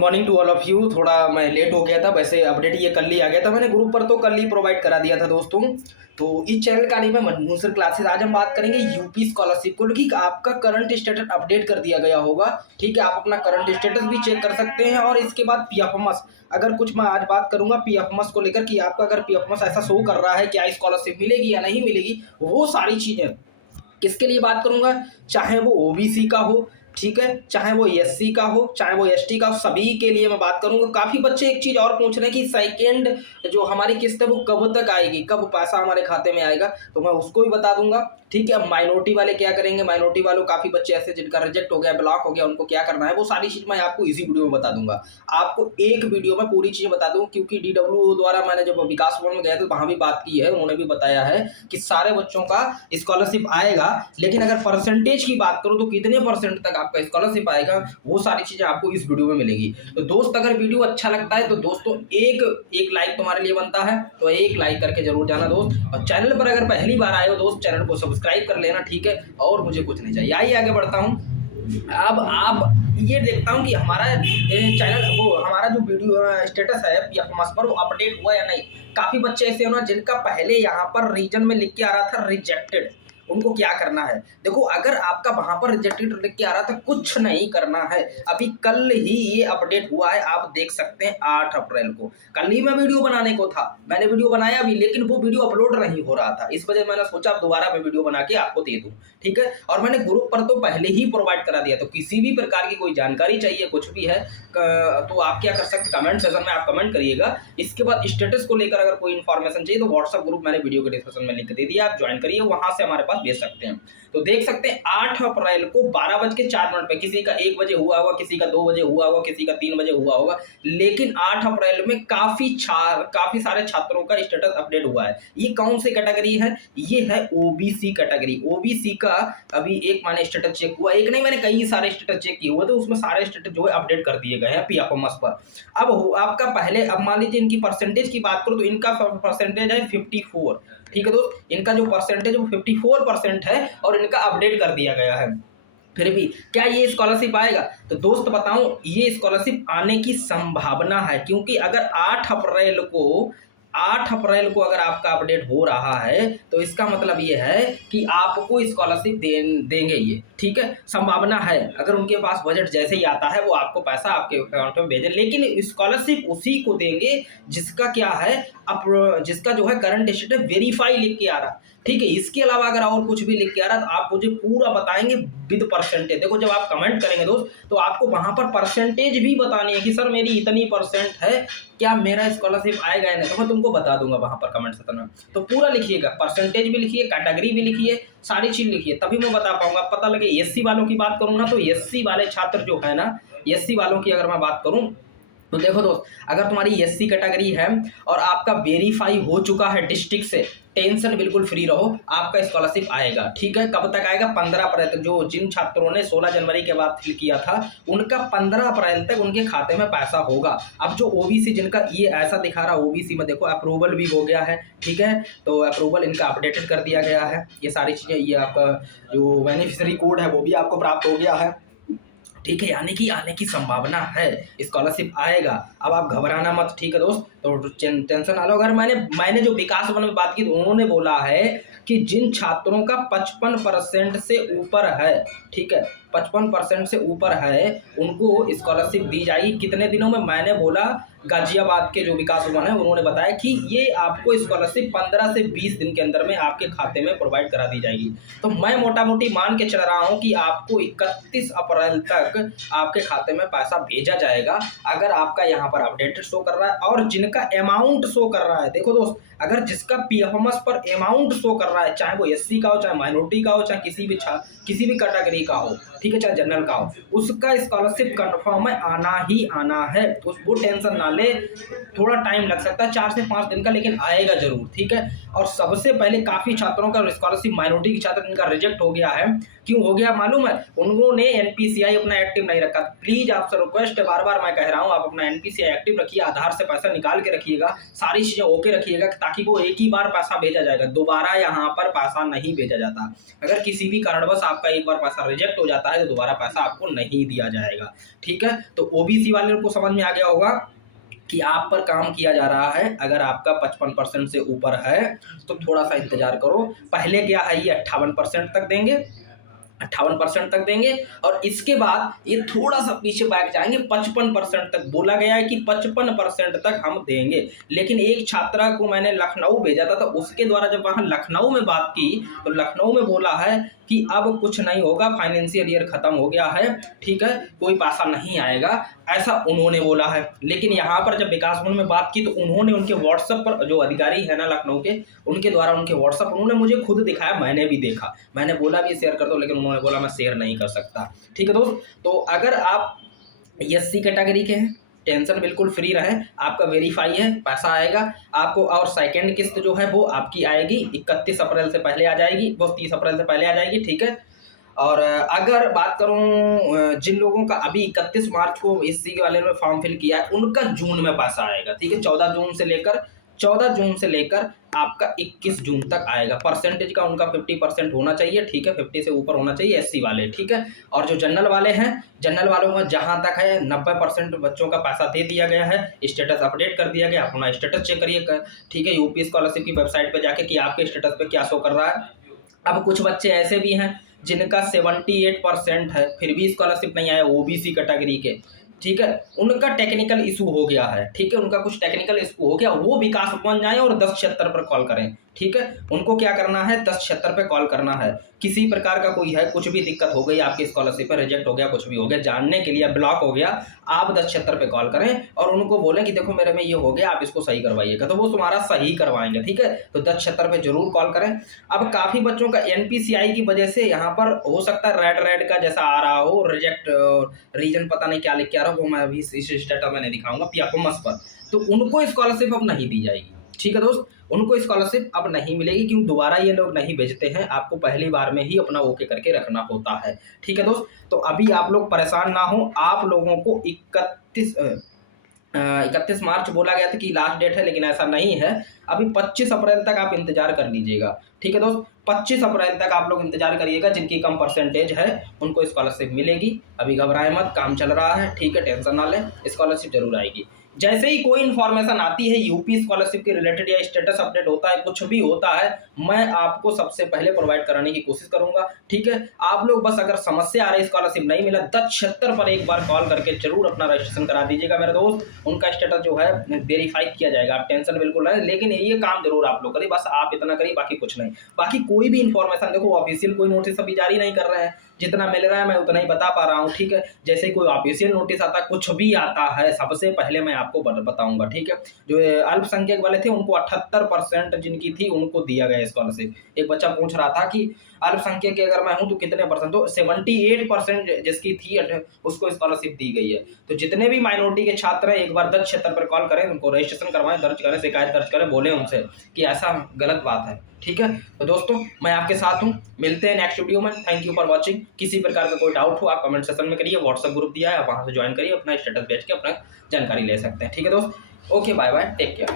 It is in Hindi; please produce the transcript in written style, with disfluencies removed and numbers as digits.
Morning to all of you. थोड़ा मैं लेट हो गया था, वैसे अपडेट ये कल ही आ गया था, मैंने ग्रुप पर तो कल ही प्रोवाइड करा दिया था दोस्तों। तो इस चैनल का नाम है मनमोहन सर क्लासेस। आज हम बात करेंगे यूपी स्कॉलरशिप को, कि आपका करंट स्टेटस अपडेट कर दिया गया होगा। ठीक है, आप अपना करंट स्टेटस भी चेक कर सकते हैं। और इसके बाद पीएफएमएस, अगर कुछ मैं आज बात करूंगा पीएफएमएस को लेकर कि आपका अगर पीएफएमएस ऐसा शो कर रहा है क्या स्कॉलरशिप मिलेगी या नहीं मिलेगी, वो सारी चीजें किसके लिए बात करूंगा, चाहे वो ओबीसी का हो, ठीक है, चाहे वो एससी का हो, चाहे वो एसटी का हो, सभी के लिए मैं बात करूंगा। काफी बच्चे एक चीज और पूछ रहे हैं कि सेकेंड जो हमारी किस्त है वो कब तक आएगी, कब पैसा हमारे खाते में आएगा, तो मैं उसको भी बता दूंगा। ठीक है, अब माइनॉरिटी वाले क्या करेंगे, माइनॉरिटी वालों काफी बच्चे ऐसे जिनका रिजेक्ट हो गया, ब्लॉक हो गया, उनको क्या करना है, वो सारी चीज मैं आपको इसी वीडियो में बता दूंगा। आपको एक वीडियो में पूरी चीजें बता दूं, क्योंकि डीडब्ल्यू द्वारा मैंने जब विकास भवन में गया तो वहां भी बात की है, उन्होंने भी बताया है कि सारे बच्चों का स्कॉलरशिप आएगा। लेकिन अगर परसेंटेज की बात करूं तो कितने परसेंट तक आपका स्कॉलरशिप आएगा, वो सारी चीजें आपको इस वीडियो में मिलेगी। तो दोस्त अगर वीडियो अच्छा लगता है तो दोस्तों एक लाइक तुम्हारे लिए बनता है, तो एक लाइक करके जरूर जाना दोस्त। और चैनल पर अगर पहली बार आए हो दोस्त, चैनल को सब्सक्राइब कर लेना, ठीक है। और मुझे कुछ नहीं चाहिए, आइए आगे बढ़ता हूँ। अब आप ये देखता हूँ कि हमारा चैनल वो हमारा जो वीडियो स्टेटस है पीएफएमएस पर वो अपडेट हुआ या नहीं। काफी बच्चे ऐसे हो ना जिनका पहले यहाँ पर रीजन में लिख के आ रहा था रिजेक्टेड, उनको क्या करना है, देखो अगर आपका वहां पर रिजेक्टेड लिख के आ रहा था, कुछ नहीं करना है। अभी कल ही ये अपडेट हुआ है, आप देख सकते हैं 8 अप्रैल को। कल ही मैं वीडियो बनाने को था, मैंने वीडियो बनाया भी, लेकिन वो वीडियो अपलोड नहीं हो रहा था, इस वजह मैंने सोचा दोबारा मैं वीडियो बना के आपको दे दूं। ठीक है, और मैंने ग्रुप पर तो पहले ही प्रोवाइड करा दिया। तो किसी भी प्रकार की कोई जानकारी चाहिए, कुछ भी है, तो आप क्या कर सकते, कमेंट सेक्शन में आप कमेंट करिएगा। इसके बाद स्टेटस को लेकर अगर कोई इन्फॉर्मेशन चाहिए तो व्हाट्सएप ग्रुप मैंने वीडियो के डिस्क्रिप्शन में लिंक दे दिया, आप ज्वाइन करिए, वहां से हमारे पास भेज सकते हैं। तो देख सकते हैं 8 अप्रैल को 12:04 पे, किसी का 1 बजे हुआ होगा, किसी का 2 बजे हुआ होगा, किसी का 3 बजे हुआ होगा, लेकिन 8 अप्रैल में काफी सारे छात्रों का स्टेटस अपडेट हुआ है। ये कौन सी कैटेगरी है, ये है ओबीसी कैटेगरी। ओबीसी का अभी एक मैंने स्टेटस चेक हुआ, एक नहीं मैंने कई सारे स्टेटस चेक किए हुए, तो उसमें सारे स्टेटस जो है अपडेट कर दिए गए हैं पीएफएमएस पर। अब आपका पहले, अब मान लीजिए इनकी परसेंटेज की बात करूं तो इनका परसेंटेज है 54। ठीक है दोस्त, इनका जो परसेंटेज वो 54% है और इनका अपडेट कर दिया गया है। फिर भी क्या ये स्कॉलरशिप आएगा, तो दोस्त बताऊं ये स्कॉलरशिप आने की संभावना है, क्योंकि अगर 8 अप्रैल को अगर आपका अपडेट हो रहा है तो इसका मतलब ये है कि आपको स्कॉलरशिप देंगे ये। ठीक है, संभावना है, अगर उनके पास बजट जैसे ही आता है वो आपको पैसा आपके अकाउंट में भेजें, लेकिन स्कॉलरशिप उसी को देंगे जिसका क्या है, जिसका जो है करंट स्टेटस वेरीफाई लिख के आ रहा। ठीक है, इसके अलावा अगर और कुछ भी लिख के आ रहा तो आप मुझे पूरा बताएंगे विद परसेंटेज। देखो जब आप कमेंट करेंगे दोस्त तो आपको वहां पर परसेंटेज भी बतानी है कि सर मेरी इतनी परसेंट है, क्या मेरा स्कॉलरशिप आएगा या नहीं, तो मैं तुमको बता दूंगा वहां पर कमेंट सेक्शन में। तो पूरा लिखिएगा, परसेंटेज भी लिखिए, कैटेगरी भी लिखिए, सारी चीज लिखिए, तभी मैं बता पाऊंगा। पता लगे एससी वालों की बात करूँ ना, तो एससी वाले छात्र जो है ना, एससी वालों की अगर मैं बात करूं तो देखो दोस्त, अगर तुम्हारी एससी कैटेगरी है और आपका वेरीफाई हो चुका है डिस्ट्रिक्ट से, टेंशन बिल्कुल फ्री रहो, आपका स्कॉलरशिप आएगा। ठीक है, कब तक आएगा, 15 अप्रैल तक। जो जिन छात्रों ने 16 जनवरी के बाद फिल किया था उनका 15 अप्रैल तक उनके खाते में पैसा होगा। अब जो ओबीसी जिनका ये ऐसा दिखा रहा है, ओबीसी में देखो अप्रूवल भी हो गया है। ठीक है, तो अप्रूवल इनका अपडेटेड कर दिया गया है, ये सारी चीजें, ये आपका जो बेनिफिशियरी कोड है वो भी आपको प्राप्त हो गया है। ठीक है, यानी कि आने की संभावना है, स्कॉलरशिप आएगा। अब आप घबराना मत, ठीक है दोस्त, तो टेंशन ना लो। अगर मैंने जो विकास भवन में बात की तो उन्होंने बोला है कि जिन छात्रों का 55% से ऊपर है, ठीक है, 55% से ऊपर है, उनको स्कॉलरशिप दी जाएगी। कितने दिनों में, मैंने बोला गाजियाबाद के जो विकास भवन है उन्होंने बताया कि ये आपको स्कॉलरशिप 15 से 20 दिन के अंदर में आपके खाते में प्रोवाइड करा दी जाएगी। तो मैं मोटा मोटी मान के चल रहा हूं कि आपको 31 अप्रैल तक आपके खाते में पैसा भेजा जाएगा, अगर आपका यहाँ पर अपडेटेड शो कर रहा है और जिनका अमाउंट शो कर रहा है। देखो दोस्त, अगर जिसका पीएफएमएस पर अमाउंट शो कर रहा है, चाहे वो एससी का हो, चाहे माइनॉरिटी का हो, चाहे किसी भी कैटेगरी का हो, ठीक है, चाहे जनरल का हो, उसका स्कॉलरशिप कंफर्म है, आना ही आना है। तो वो टेंशन ना ले, थोड़ा टाइम लग सकता है 4 से 5 दिन का, लेकिन आएगा जरूर। ठीक है, और सबसे पहले काफी छात्रों का स्कॉलरशिप, माइनॉरिटी के छात्र जिनका रिजेक्ट हो गया है, क्यों हो गया मालूम है? उन्होंने एनपीसीआई अपना एक्टिव नहीं रखा। प्लीज आपसे रिक्वेस्ट है, बार बार मैं कह रहा हूँ, आप अपना एनपीसीआई एक्टिव रखिए, आधार से पैसा निकाल के रखिएगा, सारी चीजें ओके रखिएगा, ताकि वो एक ही बार पैसा भेजा जाएगा, दोबारा यहाँ पर पैसा नहीं भेजा जाता। अगर किसी भी कारणवश आपका एक बार पैसा रिजेक्ट हो जाता है तो दोबारा पैसा आपको नहीं दिया जाएगा। ठीक है, तो ओबीसी वाले को समझ में आ गया होगा कि आप पर काम किया जा रहा है। अगर आपका 55% से ऊपर है तो थोड़ा सा इंतजार करो। पहले क्या है, ये 58% तक देंगे, 58% तक देंगे, और इसके बाद ये थोड़ा सा पीछे बैक जाएंगे, 55% तक बोला गया है कि 55% तक हम देंगे। लेकिन एक छात्रा को मैंने लखनऊ भेजा था, तो उसके द्वारा जब वहाँ लखनऊ में बात की तो लखनऊ में बोला है कि अब कुछ नहीं होगा, फाइनेंशियल ईयर खत्म हो गया है, ठीक है, कोई पैसा नहीं आएगा, ऐसा उन्होंने बोला है। लेकिन यहाँ पर जब विकास भवन में बात की तो उन्होंने उनके व्हाट्सएप पर, जो अधिकारी है ना लखनऊ के, उनके द्वारा उनके व्हाट्सएप उन्होंने मुझे खुद दिखाया, मैंने भी देखा, मैंने बोला भी शेयर कर दो, लेकिन उन्होंने बोला मैं शेयर नहीं कर सकता। ठीक है दोस्त, तो अगर आप एससी कैटेगरी के हैं, टेंशन बिल्कुल फ्री रहें, आपका वेरीफाई है, पैसा आएगा आपको, और सेकंड किस्त जो है वो आपकी आएगी 31 अप्रैल से पहले आ जाएगी, वो 30 अप्रैल से पहले आ जाएगी। ठीक है, और अगर बात करूं जिन लोगों का अभी 31 मार्च को एससी के वाले ने फॉर्म फिल किया है, उनका जून में पैसा आएगा। ठीक है, 14 जून से लेकर आपका 21 जून तक आएगा। परसेंटेज का उनका 50% होना चाहिए। ठीक है, 50 से ऊपर होना चाहिए एससी वाले। ठीक है, और जो जनरल वाले हैं, जनरल वालों का जहां तक है 90% बच्चों का पैसा दे दिया गया है, स्टेटस अपडेट कर दिया गया, अपना स्टेटस चेक करिए। ठीक है, यूपी स्कॉलरशिप की वेबसाइट पे जाके कि आपके स्टेटस पे क्या शो कर रहा है। अब कुछ बच्चे ऐसे भी हैं जिनका 78% है, फिर भी स्कॉलरशिप नहीं आया, ओबीसी कैटेगरी के। ठीक है, उनका टेक्निकल इशू हो गया है। ठीक है, उनका कुछ टेक्निकल इशू हो गया, वो विकास भवन जाएं और 1076 पर कॉल करें। ठीक है, उनको क्या करना है, 1076 पे कॉल करना है। किसी प्रकार का कोई है, कुछ भी दिक्कत हो गई, आपकी स्कॉलरशिप पर रिजेक्ट हो गया, कुछ भी हो गया, जानने के लिए ब्लॉक हो गया, आप 1076 पे कॉल करें और उनको बोलें कि देखो मेरे में ये हो गया, आप इसको सही करवाइएगा, तो वो तुम्हारा सही करवाएंगे। ठीक है, तो 1076 पे जरूर कॉल करें। अब काफ़ी बच्चों का एनपीसीआई की वजह से यहाँ पर हो सकता है रेड का जैसा आ रहा हो, रिजेक्ट रीजन पता नहीं क्या लिख के आ रहा हो, वो मैं अभी इस स्टेटस में नहीं दिखाऊंगा पीएफएमएस पर, तो उनको स्कॉलरशिप अब नहीं दी जाएगी। ठीक है दोस्त, उनको स्कॉलरशिप अब नहीं मिलेगी, क्योंकि दोबारा ये लोग नहीं भेजते हैं, आपको पहली बार में ही अपना ओके करके रखना होता है। ठीक है दोस्त, तो अभी आप लोग परेशान ना हो, आप लोगों को 31 मार्च बोला गया था कि लास्ट डेट है, लेकिन ऐसा नहीं है, अभी 25 अप्रैल तक आप इंतजार कर लीजिएगा। ठीक है दोस्त, 25 अप्रैल तक आप लोग इंतजार करिएगा, जिनकी कम परसेंटेज है उनको स्कॉलरशिप मिलेगी। अभी घबराए मत, काम चल रहा है। ठीक है, टेंशन ना लें, स्कॉलरशिप जरूर आएगी। जैसे ही कोई इन्फॉर्मेशन आती है यूपी स्कॉलरशिप के रिलेटेड या स्टेटस अपडेट होता है, कुछ भी होता है, मैं आपको सबसे पहले प्रोवाइड कराने की कोशिश करूंगा। ठीक है, आप लोग बस अगर समस्या आ रही, स्कॉलरशिप नहीं मिला, 1076 पर एक बार कॉल करके जरूर अपना रजिस्ट्रेशन करा दीजिएगा मेरे दोस्त, उनका स्टेटस जो है वेरीफाई किया जाएगा, आप टेंशन बिल्कुल नहीं। लेकिन ये काम जरूर आप लोग करिए, बस आप इतना करिए, बाकी कुछ नहीं। बाकी कोई भी इन्फॉर्मेशन, देखो ऑफिशियल कोई नोटिस अभी जारी नहीं कर रहे हैं, जितना मिल रहा है मैं उतना ही बता पा रहा हूँ। ठीक है, जैसे कोई ऑफिशियल नोटिस आता है, कुछ भी आता है, सबसे पहले मैं आपको बताऊंगा। ठीक है, जो अल्पसंख्यक वाले थे उनको 78% जिनकी थी उनको दिया गया स्कॉलरशिप। एक बच्चा पूछ रहा था कि अल्पसंख्यक के अगर मैं हूं तो कितने परसेंट, तो 78% जिसकी थी उसको स्कॉलरशिप दी गई है। तो जितने भी माइनॉरिटी के छात्र हैं, एक बार 1076 पर कॉल करें, उनको रजिस्ट्रेशन करवाएं, दर्ज करें, शिकायत दर्ज करें, बोले उनसे कि ऐसा गलत बात है। ठीक है, तो दोस्तों मैं आपके साथ हूं, मिलते हैं नेक्स्ट वीडियो में। Thank you for watching. किसी प्रकार का कोई डाउट हो आप कमेंट सेक्शन में करिए, व्हाट्सएप ग्रुप दिया है, आप वहां से ज्वाइन करिए, अपना स्टेटस भेज के अपना जानकारी ले सकते हैं। ठीक है दोस्त, okay, bye bye, take care.